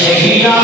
Shahida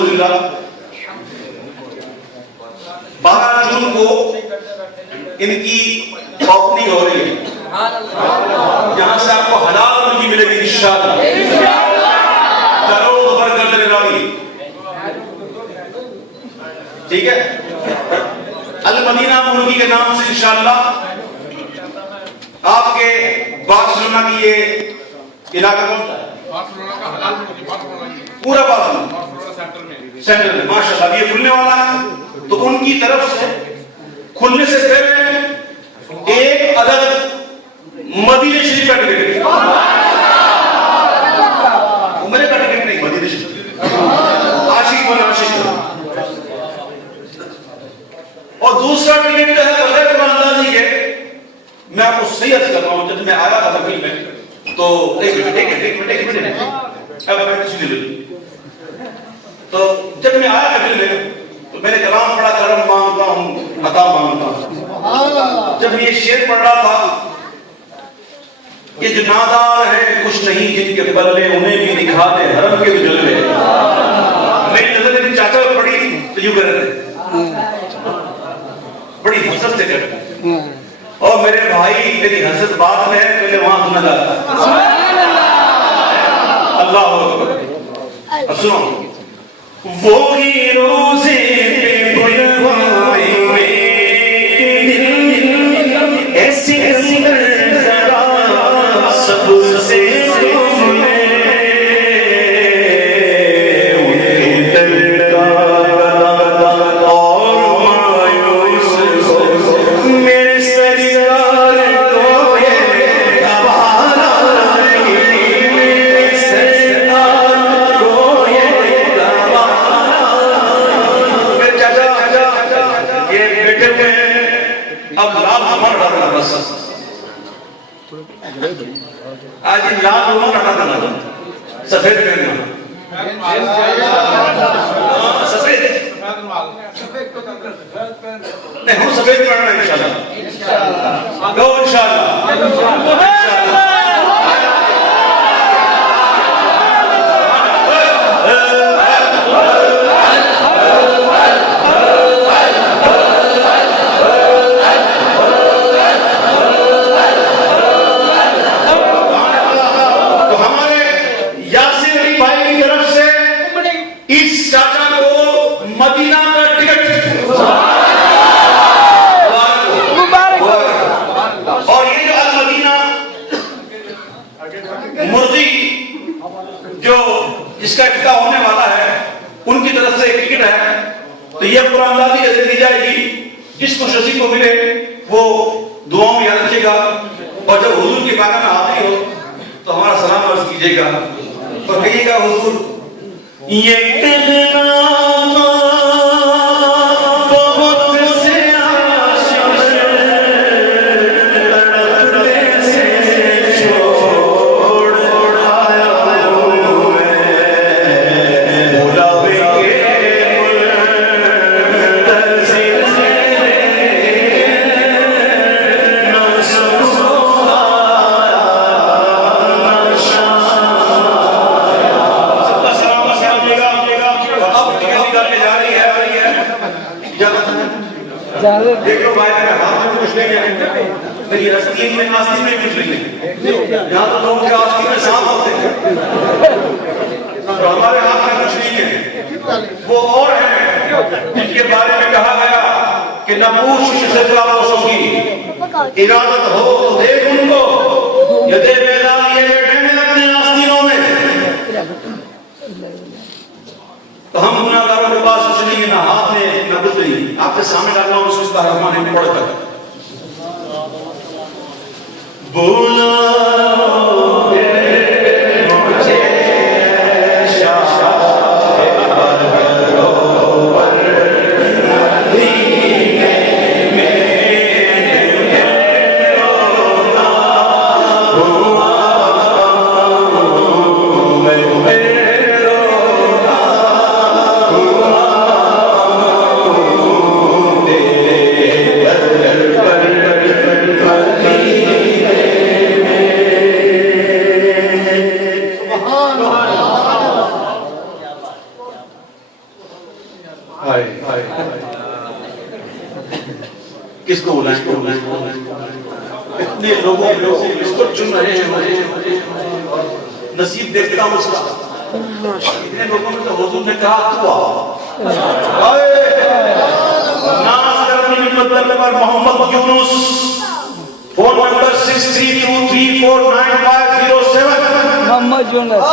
अल्हम्दुलिल्लाह 12 जून को इनकी ओपनिंग हो रही है। यहाँ से आपको हलाल मुर्गी मिलेगी इंशाअल्लाह। करोड़ बरकत देने वाली, ठीक है। अल मदीना मुर्गी के नाम से इंशाअल्लाह आपके बार्सिलोना की ये इलाका कौन सा है? पूरा बार्सिलोना सेंटर में माशाअल्लाह ये खुलने वाला है। तो उनकी तरफ से खुलने से पहले एक अदद मदीने शरीफ का टिकट, उम्र का टिकट नहीं, मदीने शरीफ आशिक बन आशिक। और दूसरा टिकट जो है बगैर कुरानंदाजी के, मैं आपको सही अर्ज कर रहा हूं, जब मैं आया था फिल्म में तो एक मिनट अब मैं सुन लीजिए। तो जब मैं आया फिल्म में तो मैंने कलाम पढ़ा, करम मांगता हूं अता मांगता हूं। जब ये शेर पढ़ रहा था, ये जो नादार है कुछ नहीं जिनके बल्ले, उन्हें भी दिखा दे हरम के जलवे। मेरी नजर मेरी चाचा पर पड़ी तो यूं कर रहे थे, बड़ी हसरत से करते। और मेरे भाई मेरी हसरत बात में पहले वहां सुना जाता है। अल्लाह अकबर। सुनो, वो रोजे ऐसी सबसे आज लाल उमर हटा देना, सफेद करना, सफेद नहीं, हम सफेद करना इंशाल्लाह। गो इंशाल्लाह। जिसका इफ्तिताह होने वाला है उनकी तरफ से एक टिकट है, तो यह कुरानंदाजी दे दी जाएगी। जिस खुशनसीब को मिले वो दुआओं में याद रखिएगा। और जब हुजूर के बागा में आते हो तो हमारा सलाम अर्ज कीजिएगा और कहिएगा हुजूर ये देख लो भाई, मेरे हाथ में कुछ नहीं है, मेरी आस्तीन में कुछ नहीं है। यहाँ तो लोगों के आस्तीन में सांप होते हैं, तो हमारे हाथ में कुछ नहीं है। वो और है जिनके बारे में कहा गया कि न पूछ से की इरादत हो तो देख उनको, यदि मैदान ये बैठे हैं अपने आस्तीनों में, तो हम गुनाहगारों के पास कुछ नहीं है, ना हाथ में ना कुछ नहीं। आपके सामने डालना रहमान में पढ़कर बोला इसको चुन रहे हो, नसीब देखता हूँ उसका। इतने लोगों में तो हुजूर ने कहा तू आ, नाज करने में मतलब पर मोहम्मद यूनुस, फोन नंबर 6323495507 मोहम्मद यूनुस।